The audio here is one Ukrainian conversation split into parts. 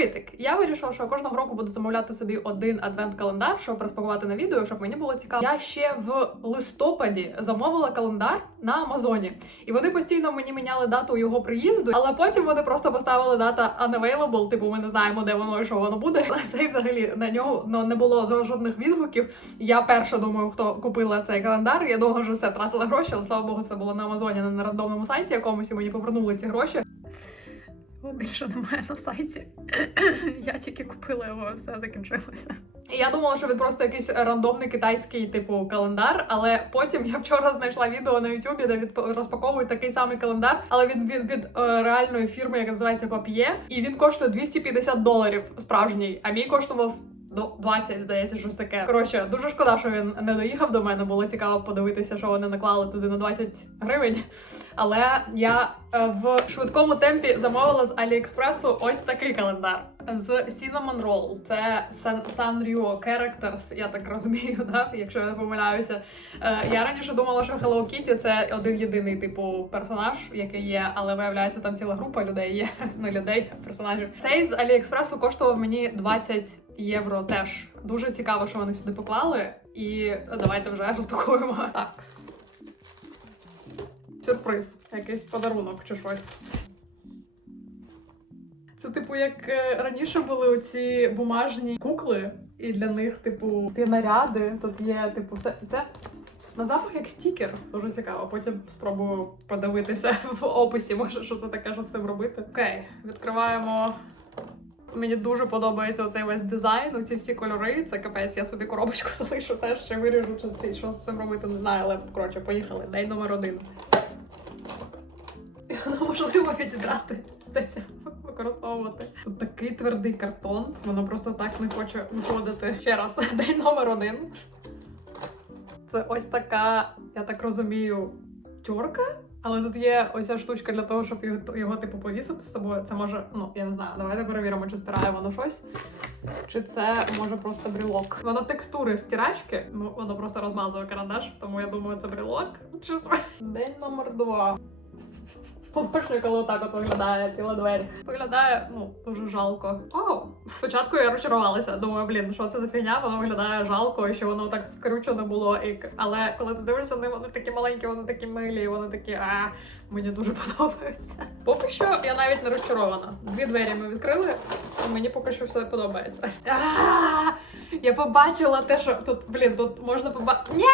Привітик! Я вирішила, що кожного року буду замовляти собі один адвент-календар, щоб розпакувати на відео, щоб мені було цікаво. Я ще в листопаді замовила календар на Амазоні, і вони постійно мені міняли дату його приїзду, але потім вони просто поставили дата unavailable, типу ми не знаємо, де воно і що воно буде. Це взагалі на нього ну, не було жодних відгуків. Я перша думаю, хто купила цей календар. Я довго вже все тратила гроші, але слава Богу, це було на Амазоні, не на рандомному сайті якомусь, і мені повернули ці гроші. Його більше немає на сайті. Я тільки купила його, все закінчилося. Я думала, що він просто якийсь рандомний китайський типу календар, але потім я вчора знайшла відео на Ютубі, де від розпаковують такий самий календар, але від від, від е, реальної фірми, яка називається Папіє, і він коштує 250 доларів справжній, а мій коштував. До 20, здається, щось таке. Коротше, дуже шкода, що він не доїхав до мене. Було цікаво подивитися, що вони наклали туди на 20 гривень. Але я е, в швидкому темпі замовила з Аліекспресу ось такий календар з Cinnamon Roll. Це San, Sanrio Characters, я так розумію, да? якщо я не помиляюся. Е, я раніше думала, що Hello Kitty це один єдиний типу персонаж, який є, але виявляється, там ціла група людей є, не людей, персонажів. Цей з Аліекспресу коштував мені 20 євро теж. Дуже цікаво, що вони сюди поклали. І давайте вже розпакуємо. Так. Сюрприз, якийсь подарунок чи щось. Це, типу, як е, раніше були оці бумажні кукли, і для них, типу, ті наряди. Тут є, типу, все це на запах як стікер. Дуже цікаво. Потім спробую подивитися в описі, може, що це таке, що з цим робити. Окей, відкриваємо. Мені дуже подобається оцей весь дизайн, оці всі кольори. Це капець, я собі коробочку залишу теж ще виріжу, чи що з цим робити, не знаю, але коротше, поїхали. День номер один. Воно можливо відібрати де використовувати. Тут такий твердий картон, воно просто так не хоче виходити. Ще раз, день номер один. Це ось така, я так розумію, тюрка. Але тут є ось ця штучка для того, щоб його, його типу повісити з собою. Це може, ну я не знаю, давайте перевіримо, чи стирає воно щось. Чи це може просто брілок. Воно текстури стирачки, ну воно просто розмазує карандаш, тому я думаю, це брілок. День номер два. По-перше, коли отак от виглядає ціла двері. Виглядає, ну, дуже жалко. О, спочатку я розчарувалася. Думаю, блін, що це за фігня? Воно виглядає жалко, що воно так скручено було. І... Але коли ти дивишся вони такі маленькі, вони такі милі, вони такі а мені дуже подобаються. Поки що я навіть не розчарована. Дві двері ми відкрили, і мені поки що все подобається. Я побачила те, що тут, блін, тут можна побачити. Ні!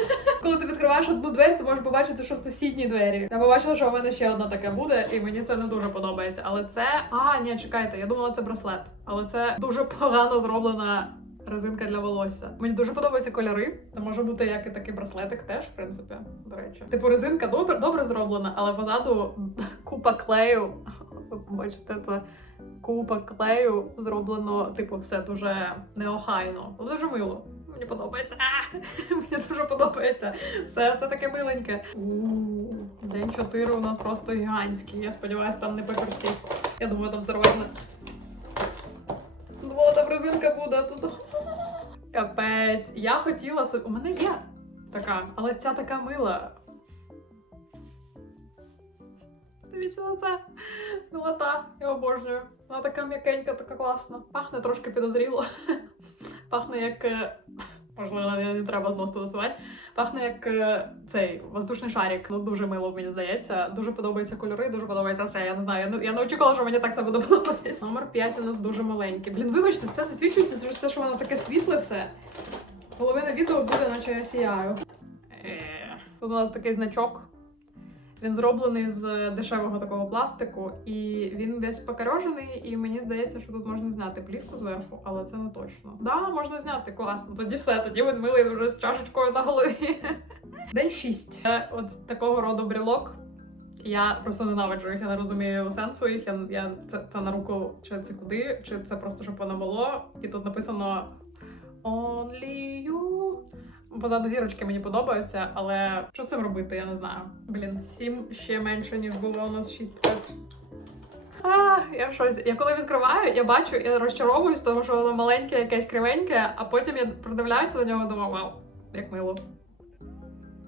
Коли ти відкриваєш одну двері, ти можеш побачити, що в сусідній двері. Я побачила, що у мене ще одна таке буде, і мені це не дуже подобається. Але це. А, ні, чекайте, я думала, це браслет. Але це дуже погано зроблена. Резинка для волосся. Мені дуже подобаються кольори. Це може бути як і такий браслетик, теж, в принципі, до речі. Типу, резинка добре добре зроблена, але позаду купа клею. Ви побачите, це купа клею зроблено, типу, все дуже неохайно. Але дуже мило. Мені подобається. А! Мені дуже подобається. Все це таке миленьке. День 4 у нас просто гігантський. Я сподіваюся, там не папірці. Я думаю, там здоровезна. Думала, там резинка буде, тут. Капець. Я хотіла собі. У мене є така, але ця така мила. Дивіться на це. Милота, я обожнюю. Вона така м'якенька, така класна. Пахне трошки підозріло. Пахне як. Можливо, не, не треба зносити досувати. Пахне як е, цей воздушний шарик. Ну дуже мило, мені здається. Дуже подобаються кольори, дуже подобається все. Я не знаю. Я не, я не очікувала, що мені так це буде подобатись. Номер 5 у нас дуже маленький. Блін, вибачте, все засвічується, все, що воно таке світле, все. Половина відео буде, наче я сіяю. Е, Тут у нас такий значок. Він зроблений з дешевого такого пластику, і він весь покорежений, і мені здається, що тут можна зняти плівку зверху, але це не точно. Да, можна зняти, класно. Тоді все, тоді він милий вже з чашечкою на голові. День 6. Це от такого роду брілок. Я просто ненавиджу їх, я не розумію сенсу їх. Я, я це, це на руку, чи це куди, чи це просто щоб воно було. І тут написано. Позаду зірочки мені подобаються, але що з цим робити, я не знаю. Блін, сім ще менше, ніж було у нас шість п'ять. А, я шоці. Я коли відкриваю, я бачу, я розчаровуюсь, тому що воно маленьке, якесь кривеньке, а потім я придивляюся до нього і думаю, вау, як мило.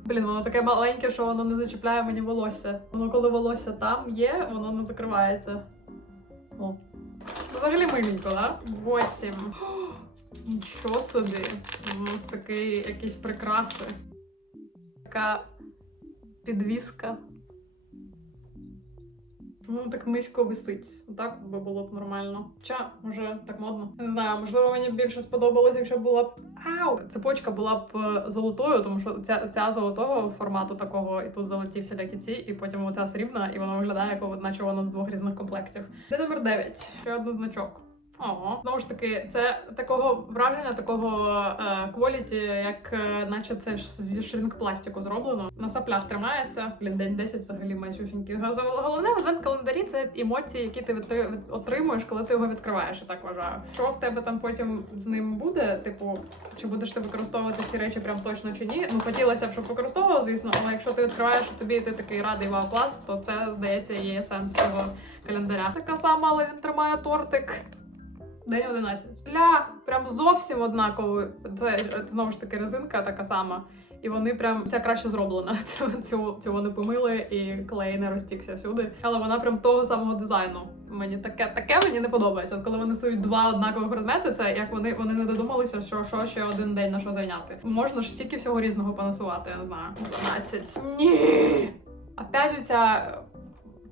Блін, воно таке маленьке, що воно не зачіпляє мені волосся. Воно коли волосся там є, воно не закривається. О, Взагалі миленько, да? 8. Нічого собі. У нас такий якісь прикраси. Така підвіска. Воно так низько висить? Так би було б нормально. Хоча, може, так модно. Не знаю, можливо, мені більше сподобалось, якщо була б. Ау! Цепочка була б е, золотою, тому що ця, ця золотого формату такого, і тут золоті всілякі ці, і потім оця срібна, і воно виглядає, як наче воно з двох різних комплектів. Де номер 9. Ще один значок. Ого. Знову ж таки, це такого враження, такого е, кваліті, як е, наче це ж зі шринк пластику зроблено. На саплях тримається. Блін, день 10 взагалі майсюсінький. Газ- Головне в календарі це емоції, які ти отримуєш, коли ти його відкриваєш. Я так вважаю. Що в тебе там потім з ним буде? Типу, чи будеш ти використовувати ці речі прям точно чи ні? Ну хотілося б, щоб використовував, звісно, але якщо ти відкриваєш і тобі ти такий радий вау клас, то це здається є сенс цього календаря. Така сама, але він тримає тортик. День 11. Ля, прям зовсім однаково. Це знову ж таки резинка така сама. І вони прям вся краще зроблена. Цю, цю вони помили і клей не розтікся всюди. Але вона прям того самого дизайну. Мені таке таке мені не подобається. От коли вони сують два однакові предмети, це як вони, вони не додумалися, що, що ще один день на що зайняти. Можна ж стільки всього різного понасувати, я не знаю. 12. Ні! Опять оця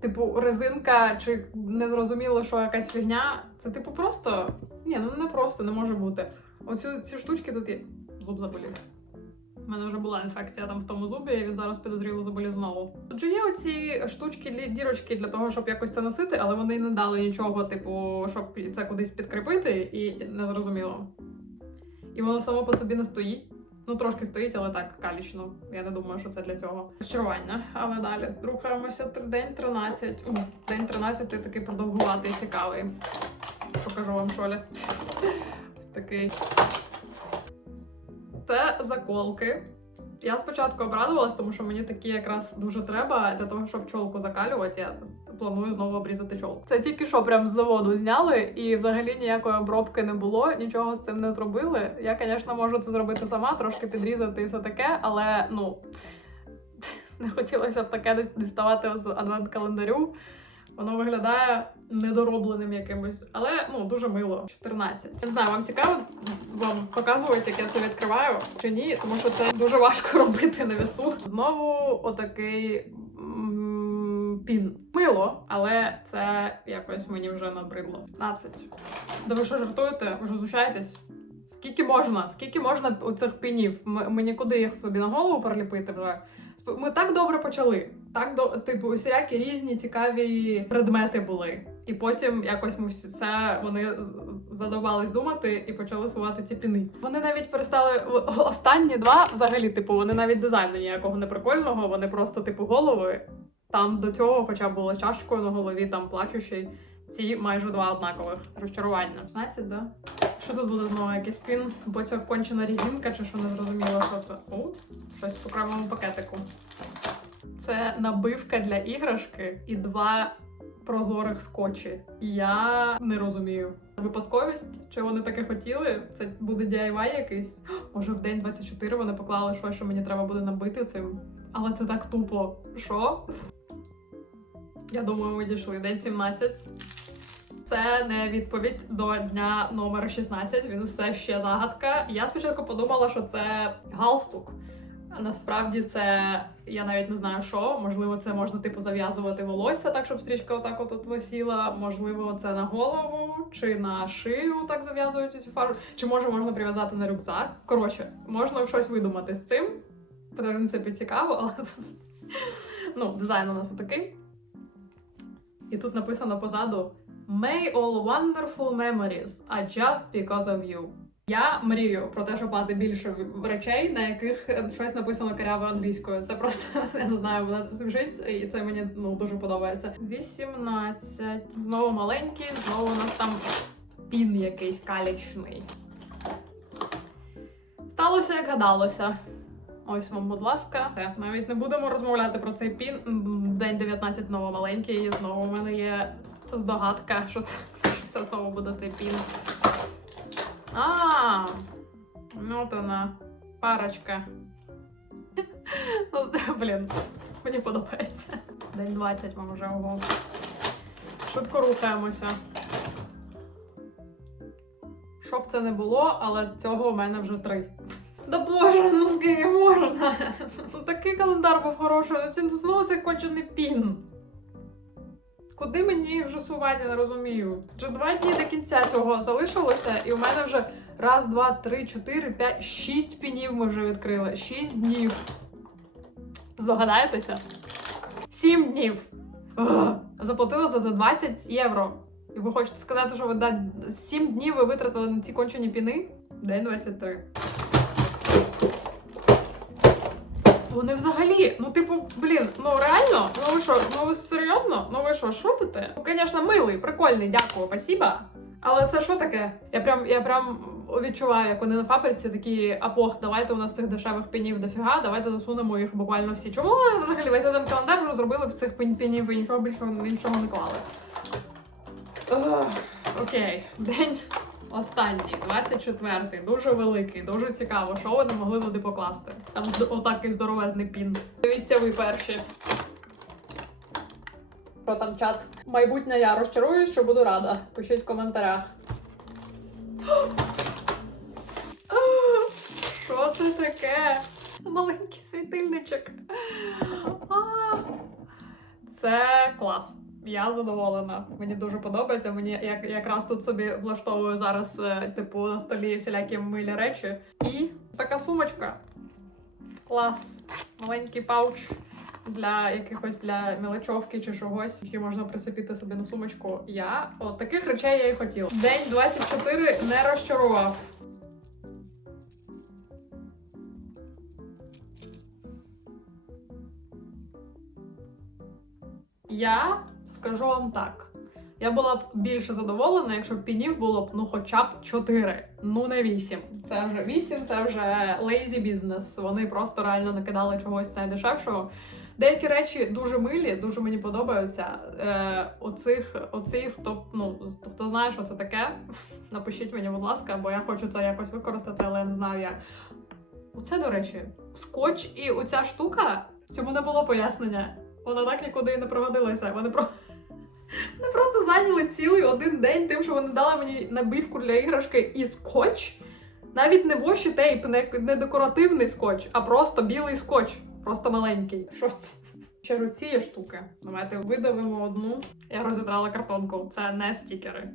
типу, резинка, чи незрозуміло, що якась фігня. Це типу просто. Ні, ну не просто, не може бути. Оцю ці штучки тут є. Зуб заболів. У мене вже була інфекція там в тому зубі, і він зараз підозріло заболів знову. Тут же є оці штучки дірочки для того, щоб якось це носити, але вони не дали нічого, типу, щоб це кудись підкріпити, і не зрозуміло. І воно само по собі не стоїть. Ну, трошки стоїть, але так калічно. Я не думаю, що це для цього. Розчарування. Але далі рухаємося. День 13. У, день 13 такий продовгуватий, цікавий. Покажу вам. Ось такий. Це заколки. Я спочатку обрадувалась, тому що мені такі якраз дуже треба для того, щоб чолку закалювати. Я планую знову обрізати чолку. Це тільки що прям з заводу зняли, і взагалі ніякої обробки не було, нічого з цим не зробили. Я, звісно, можу це зробити сама, трошки підрізати і все таке, але ну не хотілося б таке діставати з адвент-календарю. Воно виглядає недоробленим якимось, але ну дуже мило. 14. Не знаю, вам цікаво вам показувати, як я це відкриваю чи ні, тому що це дуже важко робити на весу. Знову отакий м, пін. Мило, але це якось мені вже набридло. 15. Да ви що жартуєте? Ви що знущаєтесь? Скільки можна? Скільки можна у цих пінів? М- Мені куди їх собі на голову приліпити вже? Ми так добре почали. Так до типу, всілякі різні цікаві предмети були. І потім якось ми всі це вони задовбались думати і почали сувати ці піни. Вони навіть перестали останні два взагалі, типу, вони навіть дизайну ніякого не прикольного, вони просто типу голови. Там до цього, хоча б було чашкою на голові, там плачущий. Ці майже два однакових розчарування. 16, да? Що тут буде знову якийсь пін? Бо це кончена різинка, чи що не зрозуміло, що це. О, щось в окремому пакетику. Це набивка для іграшки і два прозорих скотчі. Я не розумію. Випадковість, чи вони таке хотіли? Це буде DIY якийсь. Може, в день 24 вони поклали щось, що мені треба буде набити цим. Але це так тупо. Що? Я думаю, ми дійшли день 17. Це не відповідь до дня номер 16. Він все ще загадка. Я спочатку подумала, що це галстук. Насправді це я навіть не знаю, що. Можливо, це можна типу зав'язувати волосся так, щоб стрічка отак от висіла. Можливо, це на голову чи на шию так зав'язують цю фару. Чи може можна прив'язати на рюкзак? Коротше, можна щось видумати з цим. В принципі, цікаво, але ну, дизайн у нас такий. І тут написано позаду May all wonderful memories are just because of you. Я мрію про те, щоб мати більше речей, на яких щось написано коряво англійською. Це просто я не знаю, вона це звучить, і це мені ну дуже подобається. 18. Знову маленький, знову у нас там пін якийсь калічний. Сталося, як гадалося. Ось вам, будь ласка. Все, навіть не будемо розмовляти про цей пін. День 19 знову маленький. І знову в мене є здогадка, що це, що це знову буде цей пін. А, ну от вона, парочка. Ну, блін, мені подобається. День 20 ми вже ого. Швидко рухаємося. Що б це не було, але цього у мене вже три. Да боже, ну скільки можна? Ну такий календар був хороший, ну це знову цей кончений пін. Куди мені вже сувати, я не розумію. Вже два дні до кінця цього залишилося, і у мене вже раз, два, три, чотири, п'ять, шість пінів ми вже відкрили. Шість днів. Здогадаєтеся? Сім днів. Заплатила за, за 20 євро. І ви хочете сказати, що ви да, 7 днів ви витратили на ці кончені піни? День 23. Вони взагалі, ну типу, блін, ну реально, ну ви що, ну ви серйозно? Ну ви що, шутите? Ну, звісно, милий, прикольний, дякую, спасибо. Але це що таке? Я прям, я прям відчуваю, як вони на фабриці такі апох, давайте у нас цих дешевих пенів дофіга, давайте засунемо їх буквально всі. Чому вони взагалі весь один календар розробили всіх пенів і нічого більше іншого не клали? Окей, день останній, 24-й, дуже великий, дуже цікаво, що вони могли туди покласти. Там отакий здоровезний пін. Дивіться ви перші. Що там чат? Майбутнє я розчаруюсь, що буду рада. Пишіть в коментарях. Що це таке? Маленький світильничок. Це клас. Я задоволена. Мені дуже подобається. Мені як, якраз тут собі влаштовую зараз, е, типу, на столі всілякі милі речі. І така сумочка. Клас. Маленький пауч для якихось для мелочовки чи чогось, які можна прицепити собі на сумочку. Я от таких речей я і хотіла. День 24 не розчарував. Я скажу вам так. Я була б більше задоволена, якщо б пінів було б ну хоча б 4, ну не 8. Це вже 8, це вже lazy business. Вони просто реально накидали чогось найдешевшого. Деякі речі дуже милі, дуже мені подобаються. Е, оцих, оцих, хто, ну, хто знає, що це таке, напишіть мені, будь ласка, бо я хочу це якось використати, але я не знаю як. Оце, до речі, скотч і оця штука, цьому не було пояснення. Вона так нікуди і не пригодилася. Вони про. Вони просто зайняли цілий один день тим, що вони дали мені набивку для іграшки і скотч. Навіть не воші тейп, не, не декоративний скотч, а просто білий скотч, просто маленький. Що це? Ще руці є штуки. Давайте видавимо одну. Я розідрала картонку. Це не стікери.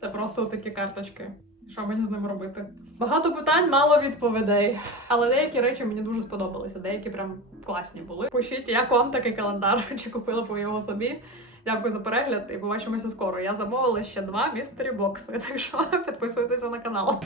Це просто такі карточки. Що мені з ним робити? Багато питань, мало відповідей. Але деякі речі мені дуже сподобалися, деякі прям класні були. Пишіть, як вам такий календар, чи купили б ви його собі. Дякую за перегляд і побачимося скоро. Я замовила ще два містері бокси, так що підписуйтеся на канал.